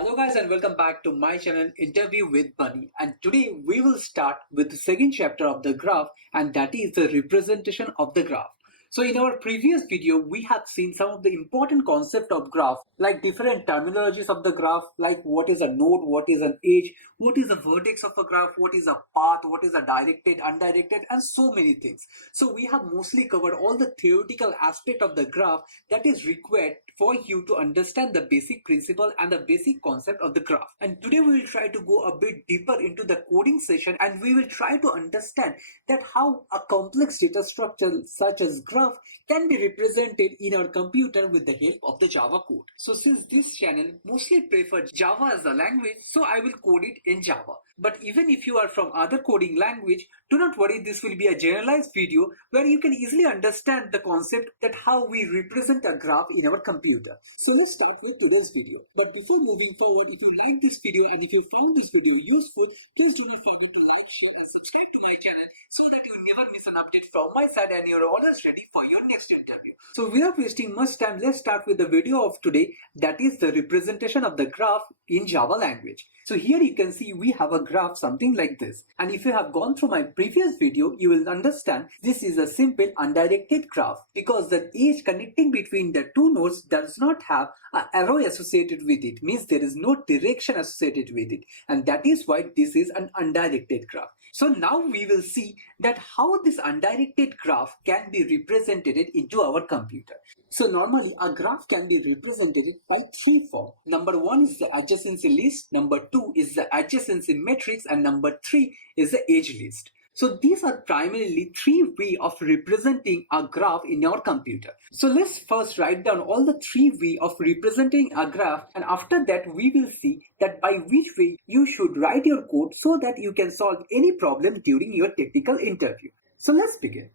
Hello guys and welcome back to my channel Interview with Bunny, and today we will start with the second chapter of the graph, and that is the representation of the graph. So in our previous video we have seen some of the important concept of graph, like different terminologies of the graph, like what is a node, what is an edge, what is a vertex of a graph, what is a path, what is a directed, undirected, and so many things. So we have mostly covered all the theoretical aspect of the graph that is required for you to understand the basic principle and the basic concept of the graph. And today we will try to go a bit deeper into the coding session, and we will try to understand that how a complex data structure such as graph can be represented in our computer with the help of the Java code. So since this channel mostly prefers Java as a language, so I will code it in Java. But even if you are from other coding language, do not worry, this will be a generalized video where you can easily understand the concept that how we represent a graph in our computer. So let's start with today's video. But before moving forward, if you like this video and if you found this video useful, please do not forget to like, share and subscribe to my channel so that you never miss an update from my side and you're always ready for your next interview. So without wasting much time, let's start with the video of today, that is the representation of the graph in Java language. So here you can see we have a graph something like this, and if you have gone through my previous video you will understand this is a simple undirected graph because the edge connecting between the two nodes does not have an arrow associated with it, means there is no direction associated with it, and that is why this is an undirected graph. So now we will see that how this undirected graph can be represented into our computer. So normally a graph can be represented by three forms. Number one is the adjacency list, number two is the adjacency matrix, and number three is the edge list. So these are primarily three ways of representing a graph in your computer. So let's first write down all the three ways of representing a graph, and after that we will see that by which way you should write your code so that you can solve any problem during your technical interview. So let's begin.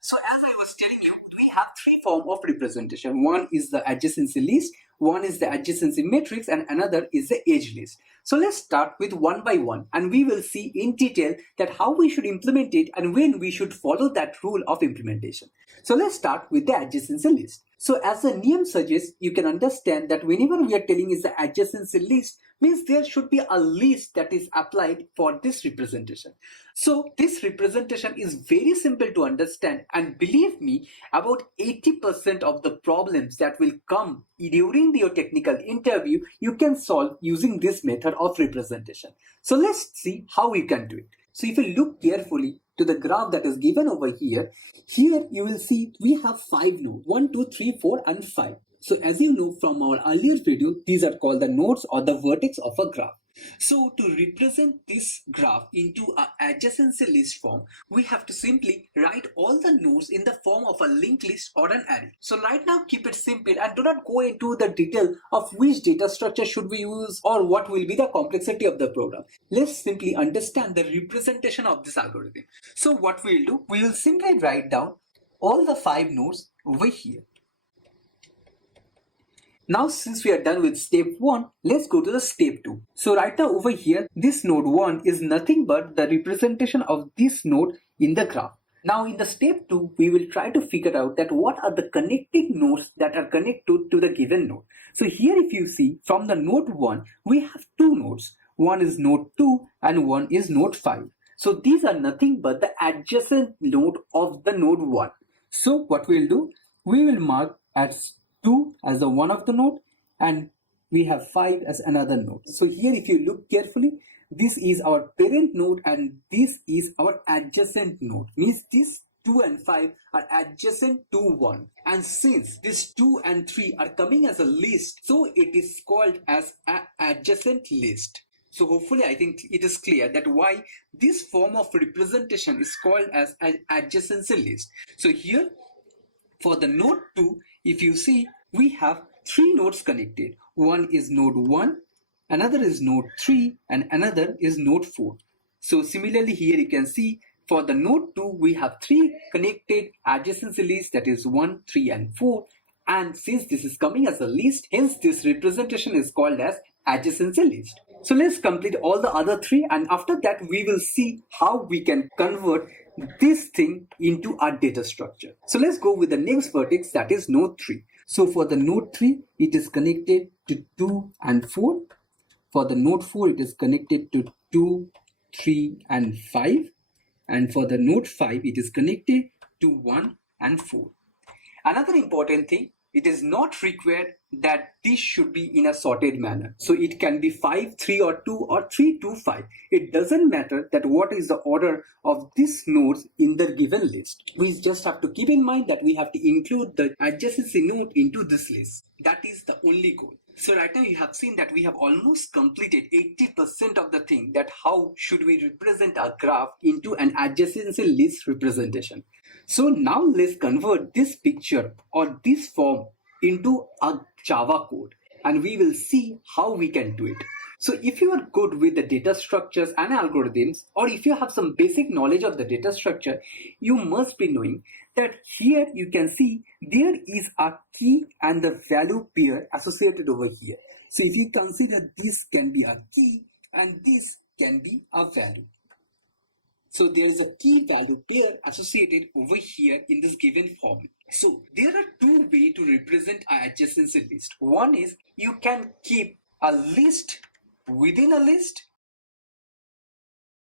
So as I was telling you, we have three forms of representation. One is the adjacency list, one is the adjacency matrix, and another is the edge list. So let's start with one by one, and we will see in detail that how we should implement it and when we should follow that rule of implementation. So let's start with the adjacency list. So as the name suggests, you can understand that whenever we are telling is the adjacency list, means there should be a list that is applied for this representation. So this representation is very simple to understand, and believe me, about 80% of the problems that will come during your technical interview you can solve using this method of representation. So let's see how we can do it. So if you look carefully to the graph that is given over here you will see we have 5 nodes, 1, 2, 3, 4 and 5. So as you know from our earlier video, these are called the nodes or the vertex of a graph. So to represent this graph into an adjacency list form, we have to simply write all the nodes in the form of a linked list or an array. So right now keep it simple and do not go into the detail of which data structure should we use or what will be the complexity of the program. Let's simply understand the representation of this algorithm. So what we'll do, we will simply write down all the 5 nodes over here. Now since we are done with step 1, let's go to the step 2. So right now over here, this node 1 is nothing but the representation of this node in the graph. Now in the step 2, we will try to figure out that what are the connecting nodes that are connected to the given node. So here if you see from the node 1, we have 2 nodes. One is node 2 and one is node 5. So these are nothing but the adjacent node of the node 1. So what we'll do, we will mark as 2 as the one of the node and we have 5 as another node. So here if you look carefully, this is our parent node and this is our adjacent node, means these 2 and 5 are adjacent to 1, and since these 2 and 3 are coming as a list, so it is called as an adjacent list. So hopefully I think it is clear that why this form of representation is called as an adjacency list. So here for the node 2, if you see, we have 3 nodes connected. One is node 1, another is node 3, and another is node 4. So similarly here you can see for the node 2, we have 3 connected adjacency lists, that is 1, 3 and 4. And since this is coming as a list, hence this representation is called as adjacency list. So let's complete all the other 3, and after that we will see how we can convert this thing into our data structure. So let's go with the next vertex, that is node 3. So for the node 3, it is connected to 2 and 4. For the node 4, it is connected to 2, 3 and 5. And for the node 5, it is connected to 1 and 4. Another important thing, it is not required that this should be in a sorted manner. So it can be 5, 3 or 2 or 3, 2, 5. It doesn't matter that what is the order of these nodes in the given list. We just have to keep in mind that we have to include the adjacency node into this list. That is the only goal. So right now you have seen that we have almost completed 80% of the thing, that how should we represent a graph into an adjacency list representation. So now let's convert this picture or this form into a Java code, and we will see how we can do it. So if you are good with the data structures and algorithms, or if you have some basic knowledge of the data structure, you must be knowing that here you can see there is a key and the value pair associated over here. So if you consider this can be a key and this can be a value. So there is a key value pair associated over here in this given formula. So there are two ways to represent an adjacency list. One is you can keep a list within a list,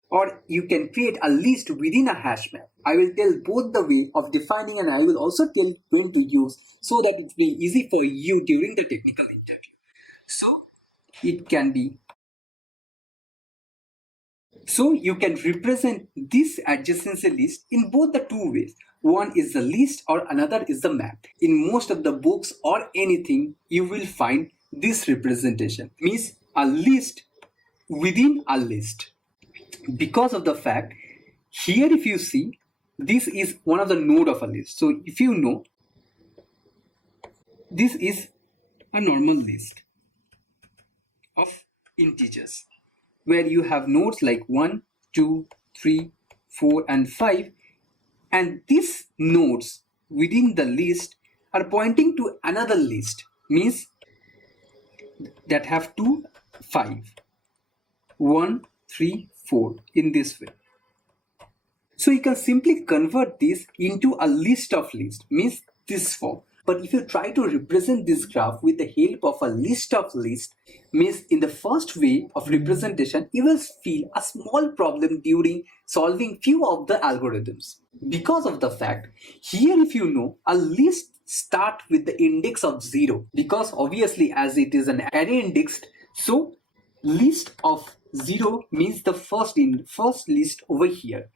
or you can create a list within a hash map. I will tell both the way of defining, and I will also tell when to use so that it will be easy for you during the technical interview. So it can be. So you can represent this adjacency list in both the two ways. One is the list or another is the map. In most of the books or anything, you will find this representation. Means a list within a list. Because of the fact, here if you see, this is one of the node of a list. So if you know, this is a normal list of integers, where you have nodes like 1, 2, 3, 4 and 5, and these nodes within the list are pointing to another list, means that have 2, 5, 1, 3, 4 in this way. So you can simply convert this into a list of lists, means this form. But if you try to represent this graph with the help of a list of lists, means in the first way of representation, you will feel a small problem during solving few of the algorithms. Because of the fact, here if you know, a list start with the index of 0, because obviously as it is an array indexed, so list of 0 means the first list over here.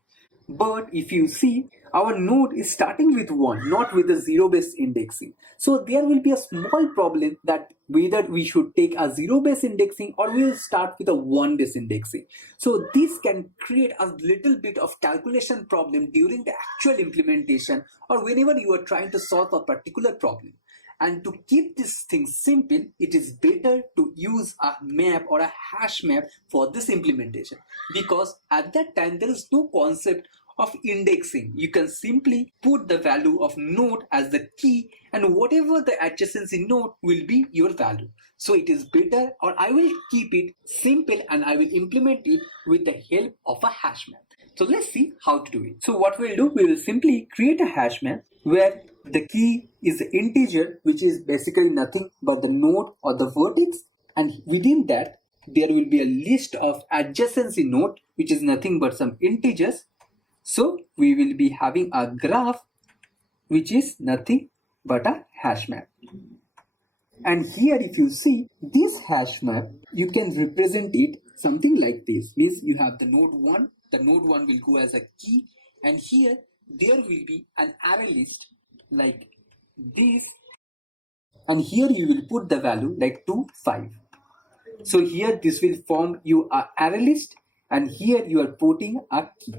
But if you see, our node is starting with 1, not with the 0-based indexing. So there will be a small problem that whether we should take a 0-based indexing or we will start with a 1-based indexing. So this can create a little bit of calculation problem during the actual implementation or whenever you are trying to solve a particular problem. And to keep this thing simple, it is better to use a map or a hash map for this implementation, because at that time there is no concept of indexing. You can simply put the value of node as the key, and whatever the adjacency node will be your value. So it is better, or I will keep it simple and I will implement it with the help of a hash map. So let's see how to do it. So what we'll do, we will simply create a hash map where the key is the integer, which is basically nothing but the node or the vertex, and within that there will be a list of adjacency node, which is nothing but some integers. So we will be having a graph which is nothing but a hash map. And here if you see this hash map, you can represent it something like this. Means you have the node 1, the node 1 will go as a key, and here there will be an array list like this, and here you will put the value like 2, 5. So here this will form you a array list, and here you are putting a key.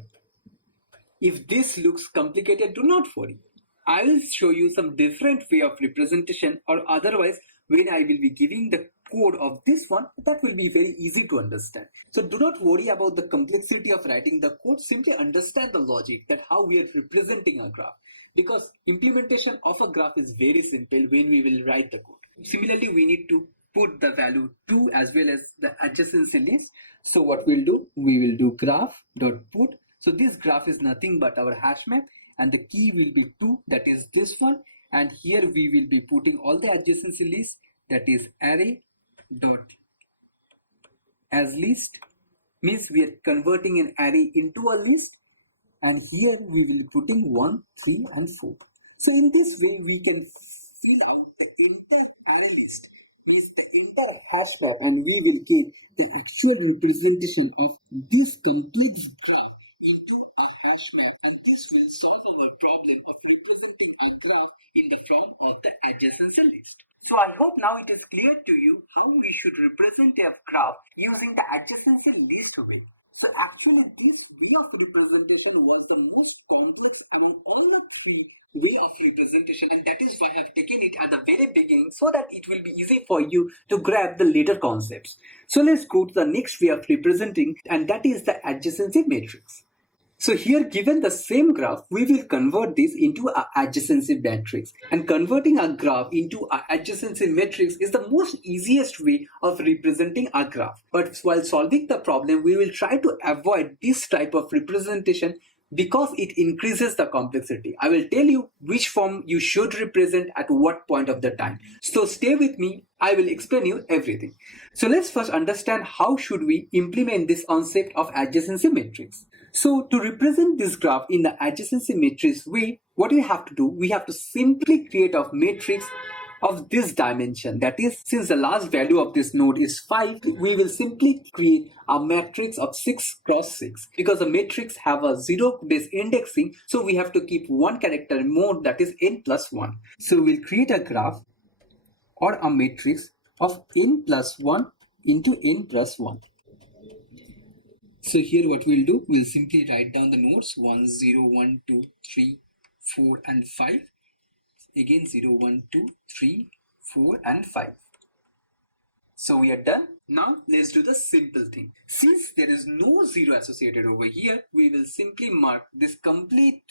If this looks complicated, do not worry. I will show you some different way of representation, or otherwise when I will be giving the code of this one, that will be very easy to understand. So do not worry about the complexity of writing the code. Simply understand the logic that how we are representing a graph, because implementation of a graph is very simple when we will write the code. Similarly, we need to put the value 2 as well as the adjacency list. So what we'll do, we will do graph.put. So this graph is nothing but our hash map, and the key will be 2, that is this one, and here we will be putting all the adjacency lists, that is array dot as list means we are converting an array into a list, and here we will put in 1, 3 and 4. So in this way we can fill out the entire array list, means the entire hash map, and we will get the actual representation of this complete graph into a hash map, and this will solve our problem of representing a graph in the form of the adjacency list. So I hope now it is clear to you how we should represent a graph using the adjacency list way. So actually this way of representation was the most complex among all the three way of representation, and that is why I have taken it at the very beginning so that it will be easy for you to grab the later concepts. So let's go to the next way of representing, and that is the adjacency matrix. So here, given the same graph, we will convert this into an adjacency matrix. And converting a graph into an adjacency matrix is the most easiest way of representing a graph. But while solving the problem, we will try to avoid this type of representation because it increases the complexity. I will tell you which form you should represent at what point of the time. So stay with me, I will explain you everything. So let's first understand how should we implement this concept of adjacency matrix. So to represent this graph in the adjacency matrix way, what we have to do, we have to simply create a matrix of this dimension. That is, since the last value of this node is 5, we will simply create a matrix of 6 cross 6. Because the matrix have a 0 base indexing, so we have to keep one character more, that is n plus 1. So we'll create a graph or a matrix of n plus 1 into n plus 1. So here what we'll do, we'll simply write down the nodes 1, 0, 1, 2, 3, 4 and 5. Again 0, 1, 2, 3, 4 and 5. So we are done. Now let's do the simple thing. Since there is no 0 associated over here, we will simply mark this complete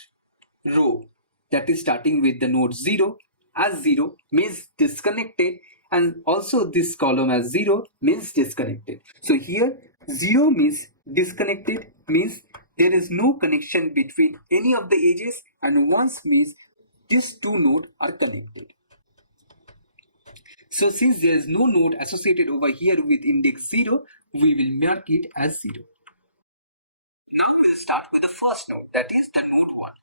row that is starting with the node 0 as 0 means disconnected, and also this column as 0 means disconnected. So here 0 means disconnected, means there is no connection between any of the edges, and 1 means these two nodes are connected. So since there is no node associated over here with index 0, we will mark it as 0. Now we'll start with the first node, that is the node 1.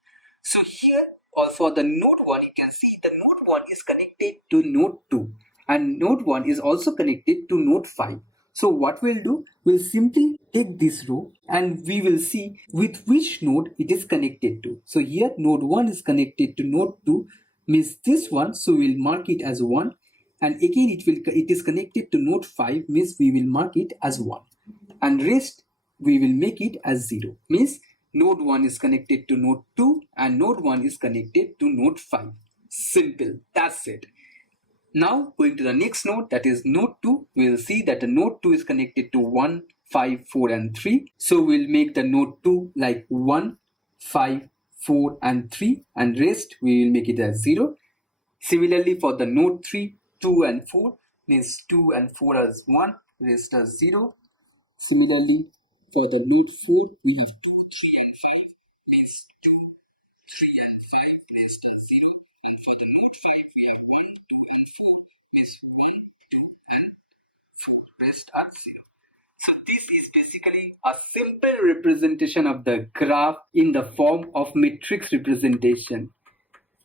So here, or for the node 1, you can see the node 1 is connected to node 2, and node 1 is also connected to node 5. So what we'll do, we'll simply take this row and we will see with which node it is connected to. So here node 1 is connected to node 2, means this one, so we'll mark it as 1. And again it is connected to node 5, means we will mark it as 1. And rest we will make it as 0, means node 1 is connected to node 2 and node 1 is connected to node 5. Simple, that's it. Now going to the next node, that is node 2, we will see that the node 2 is connected to 1, 5, 4 and 3. So we'll make the node 2 like 1, 5, 4 and 3, and rest we will make it as 0. Similarly for the node 3, 2 and 4 means 2 and 4 as 1, rest as 0. Similarly for the node 4 we have 2, 3 and 5 means 2, 3 and 5 rest as 0. And for the node 5 we have 1, 2 and 4 means 1, 2 and 4 rest as 0. So this is basically a simple representation of the graph in the form of matrix representation.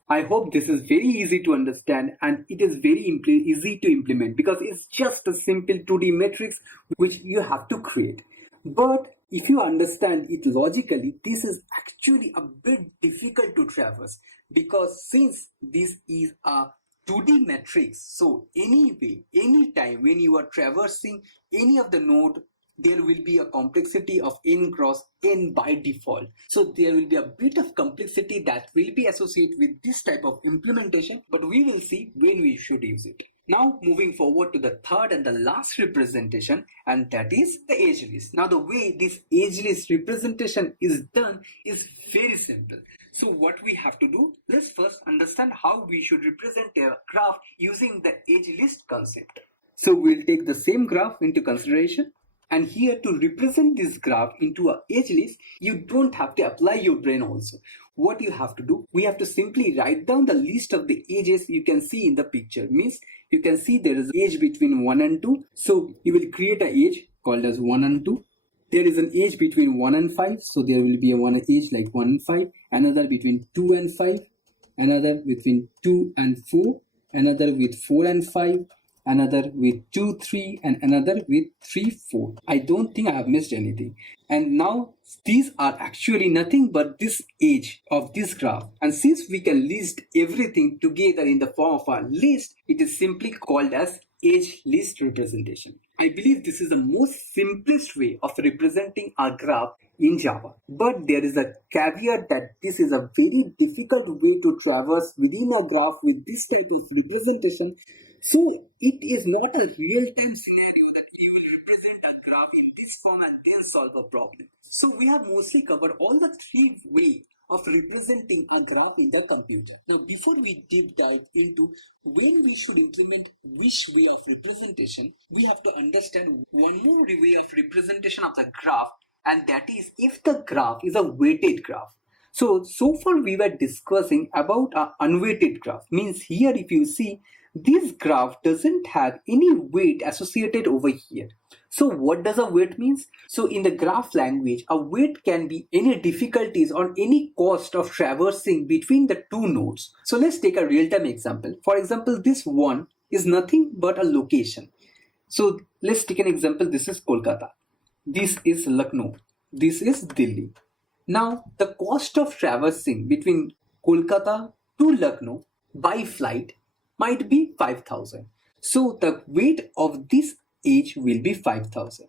I hope this is very easy to understand and it is very easy to implement because it's just a simple 2D matrix which you have to create. But if you understand it logically, this is actually a bit difficult to traverse because since this is a 2D matrix, so anyway, anytime when you are traversing any of the node, there will be a complexity of n cross n by default. So there will be a bit of complexity that will be associated with this type of implementation, but we will see when we should use it. Now moving forward to the third and the last representation, and that is the edge list. Now the way this edge list representation is done is very simple. So what we have to do, let's first understand how we should represent a graph using the edge list concept. So we'll take the same graph into consideration. And here, to represent this graph into a edge list, you don't have to apply your brain also. What you have to do, we have to simply write down the list of the edges you can see in the picture. Means you can see there is an edge between 1 and 2. So you will create an edge called as 1 and 2. There is an edge between 1 and 5. So there will be a one edge like 1 and 5. Another between 2 and 5. Another between 2 and 4. Another with 4 and 5. Another with 2, 3, and another with 3, 4. I don't think I have missed anything. And now these are actually nothing but this edge of this graph. And since we can list everything together in the form of a list, it is simply called as edge list representation. I believe this is the most simplest way of representing a graph in Java. But there is a caveat that this is a very difficult way to traverse within a graph with this type of representation. So it is not a real-time scenario that you will represent a graph in this form and then solve a problem. So we have mostly covered all the three ways of representing a graph in the computer. Now before we deep dive into when we should implement which way of representation, we have to understand one more way of representation of the graph, and that is if the graph is a weighted graph. So far we were discussing about an unweighted graph. Means here if you see, this graph doesn't have any weight associated over here. So what does a weight means? So in the graph language, a weight can be any difficulties or any cost of traversing between the two nodes. So let's take a real-time example. For example, this one is nothing but a location. So let's take an example. This is Kolkata. This is Lucknow. This is Delhi. Now the cost of traversing between Kolkata to Lucknow by flight might be 5,000. So the weight of this edge will be 5,000.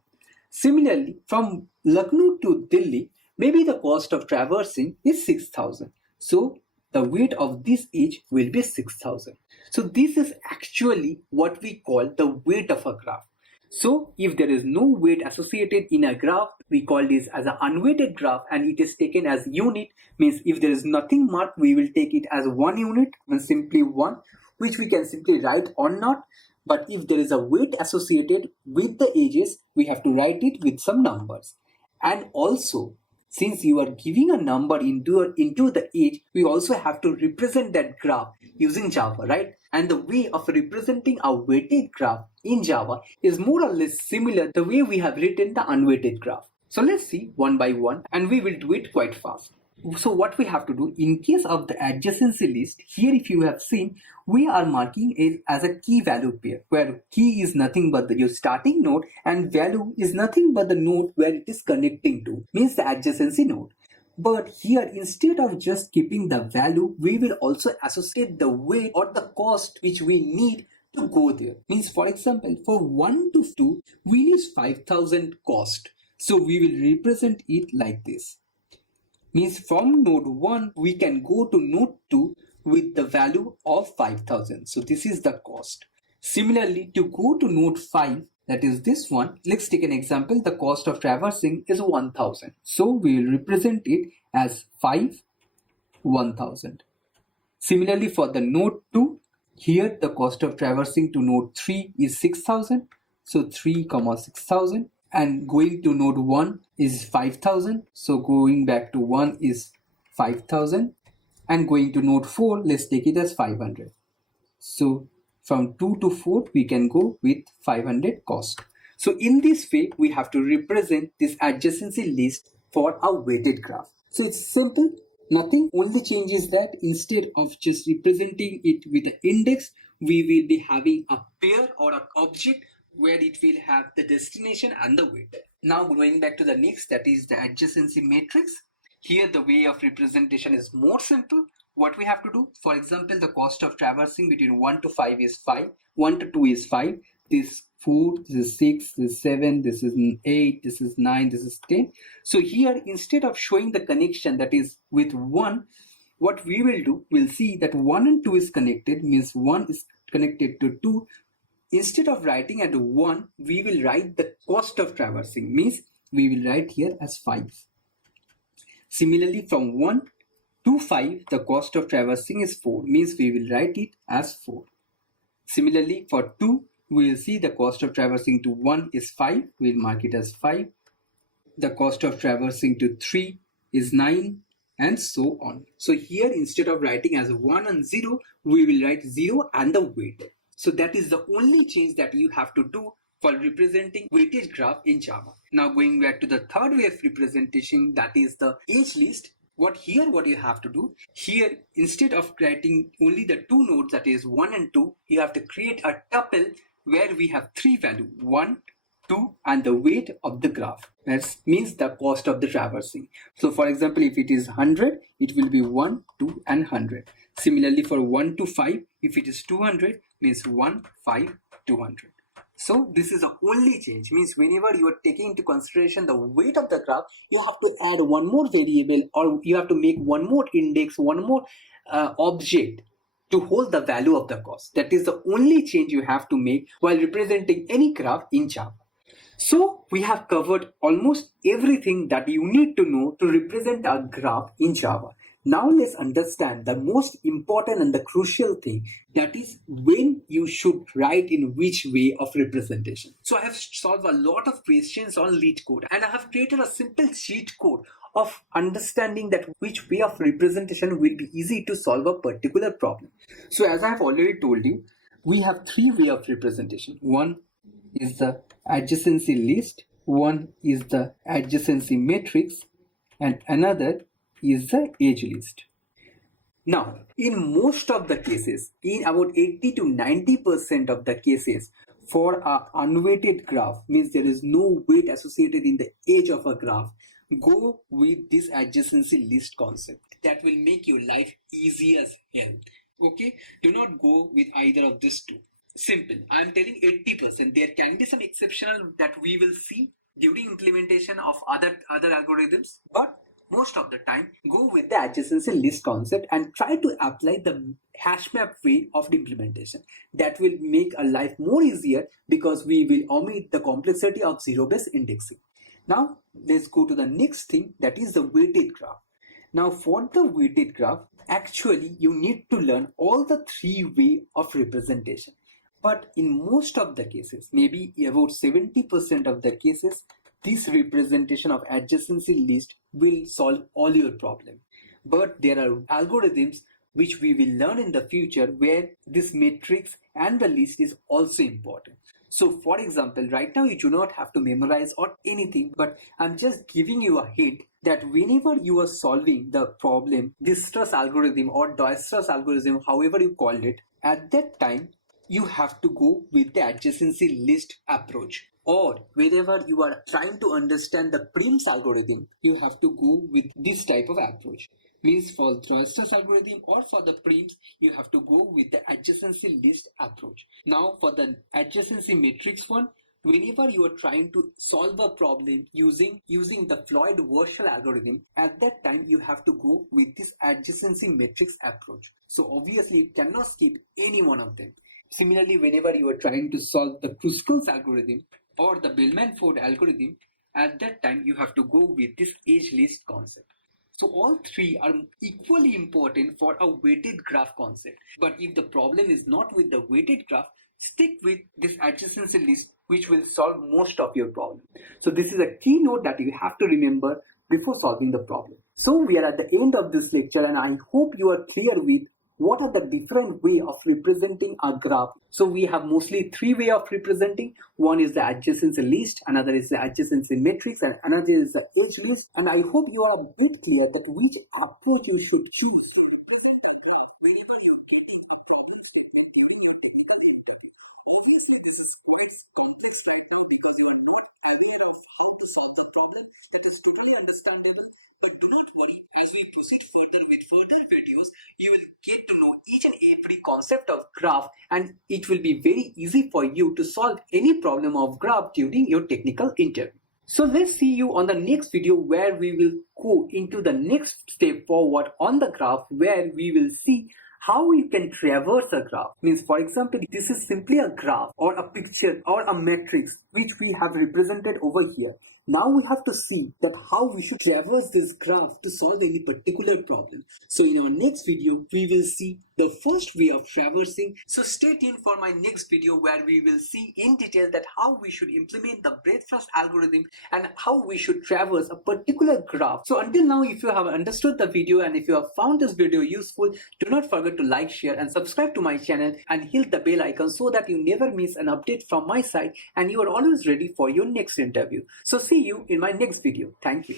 Similarly, from Lucknow to Delhi, maybe the cost of traversing is 6,000. So the weight of this edge will be 6,000. So this is actually what we call the weight of a graph. So if there is no weight associated in a graph, we call this as an unweighted graph, and it is taken as unit. Means if there is nothing marked, we will take it as 1 unit and simply 1, which we can simply write or not. But if there is a weight associated with the edges, we have to write it with some numbers. And also, since you are giving a number into the edge, we also have to represent that graph using Java, right? And the way of representing a weighted graph in Java is more or less similar the way we have written the unweighted graph. So let's see one by one, and we will do it quite fast. So what we have to do in case of the adjacency list, here if you have seen, we are marking it as a key value pair, where key is nothing but your starting node and value is nothing but the node where it is connecting to, means the adjacency node. But here, instead of just keeping the value, we will also associate the weight or the cost which we need to go there. Means for example, for 1 to 2, we need 5,000 cost. So we will represent it like this. Means from node 1, we can go to node 2 with the value of 5,000. So this is the cost. Similarly, to go to node 5, that is this one, let's take an example. The cost of traversing is 1,000. So we will represent it as 5, 1,000. Similarly, for the node 2, here the cost of traversing to node 3 is 6,000. So 3, 6,000. And going to node 1 is 5,000. So going back to 1 is 5,000. And going to node 4, let's take it as 500. So from 2 to 4, we can go with 500 cost. So in this way, we have to represent this adjacency list for a weighted graph. So it's simple. Nothing only changes that instead of just representing it with an index, we will be having a pair or an object where it will have the destination and the weight. Now going back to the next, that is the adjacency matrix. Here the way of representation is more simple. What we have to do, for example, the cost of traversing between 1 to 5 is 5, 1 to 2 is 5, this 4, this is 6, this is 7, this is 8, this is 9, this is 10. So here, instead of showing the connection that is with 1, what we will do, we'll see that 1 and 2 is connected, means 1 is connected to 2. Instead of writing at 1, we will write the cost of traversing, means we will write here as 5. Similarly, from 1 to 5, the cost of traversing is 4, means we will write it as 4. Similarly, for 2 we'll see the cost of traversing to 1 is 5. We'll mark it as 5. The cost of traversing to 3 is 9, and so on. So here, instead of writing as 1 and 0, we will write 0 and the weight. So that is the only change that you have to do for representing weighted graph in Java. Now going back to the third way of representation, that is the age list. What you have to do, here instead of creating only the two nodes, that is 1 and 2, you have to create a tuple where we have three values, 1, 2 and the weight of the graph. That means the cost of the traversing. So for example, if it is 100, it will be 1, 2 and 100. Similarly for 1 to 5, if it is 200, means 1, 5, 200. So this is the only change, means whenever you are taking into consideration the weight of the graph, you have to add one more variable, or you have to make one more index, one more object to hold the value of the cost. That is the only change you have to make while representing any graph in Java. So we have covered almost everything that you need to know to represent a graph in Java. Now let's understand the most important and the crucial thing, that is when you should write in which way of representation. So I have solved a lot of questions on lead code, and I have created a simple cheat code of understanding that which way of representation will be easy to solve a particular problem. So as I have already told you, we have three ways of representation. One is the adjacency list, one is the adjacency matrix, and another is the age list. Now, in most of the cases, in about 80 to 90% of the cases, for an unweighted graph, means there is no weight associated in the age of a graph, go with this adjacency list concept. That will make your life easy as hell. Okay, do not go with either of these two. Simple. I am telling 80%. There can be some exceptional that we will see during implementation of other algorithms, but most of the time, go with the adjacency list concept and try to apply the hash map way of the implementation. That will make our life more easier because we will omit the complexity of zero-based indexing. Now, let's go to the next thing, that is the weighted graph. Now, for the weighted graph, actually, you need to learn all the three ways of representation. But in most of the cases, maybe about 70% of the cases, this representation of adjacency list will solve all your problem. But there are algorithms which we will learn in the future where this matrix and the list is also important. So for example, right now you do not have to memorize or anything, but I'm just giving you a hint that whenever you are solving the problem, distress algorithm or Dijkstra's algorithm, however you called it, at that time, you have to go with the adjacency list approach. Or whenever you are trying to understand the Prim's algorithm, you have to go with this type of approach. Means for Dijkstra's algorithm or for the Prims, you have to go with the adjacency list approach. Now for the adjacency matrix one, whenever you are trying to solve a problem using the Floyd-Warshall algorithm, at that time you have to go with this adjacency matrix approach. So obviously you cannot skip any one of them. Similarly, whenever you are trying to solve the Kruskal's algorithm or the Bellman-Ford algorithm, at that time you have to go with this age list concept. So all three are equally important for a weighted graph concept. But if the problem is not with the weighted graph, stick with this adjacency list, which will solve most of your problem. So this is a keynote that you have to remember before solving the problem. So we are at the end of this lecture, and I hope you are clear with what are the different way of representing a graph. So we have mostly three way of representing. One is the adjacency list, another is the adjacency matrix, and another is the age list. And I hope you are a bit clear that which approach you should choose to represent a graph whenever you're getting a problem statement during your technical interview. Obviously, this is quite complex right now because you are not aware of how to solve the problem. That is totally understandable. But do not worry, as we proceed further with further videos, you will get to know each and every concept of graph, and it will be very easy for you to solve any problem of graph during your technical interview. So let's see you on the next video where we will go into the next step forward on the graph, where we will see how you can traverse a graph. Means, for example, this is simply a graph or a picture or a matrix which we have represented over here. Now we have to see that how we should traverse this graph to solve any particular problem. So in our next video, we will see the first way of traversing. So stay tuned for my next video where we will see in detail that how we should implement the breadth first algorithm and how we should traverse a particular graph. So until now, if you have understood the video and if you have found this video useful, do not forget to like, share and subscribe to my channel and hit the bell icon so that you never miss an update from my side and you are always ready for your next interview. So see you in my next video. Thank you.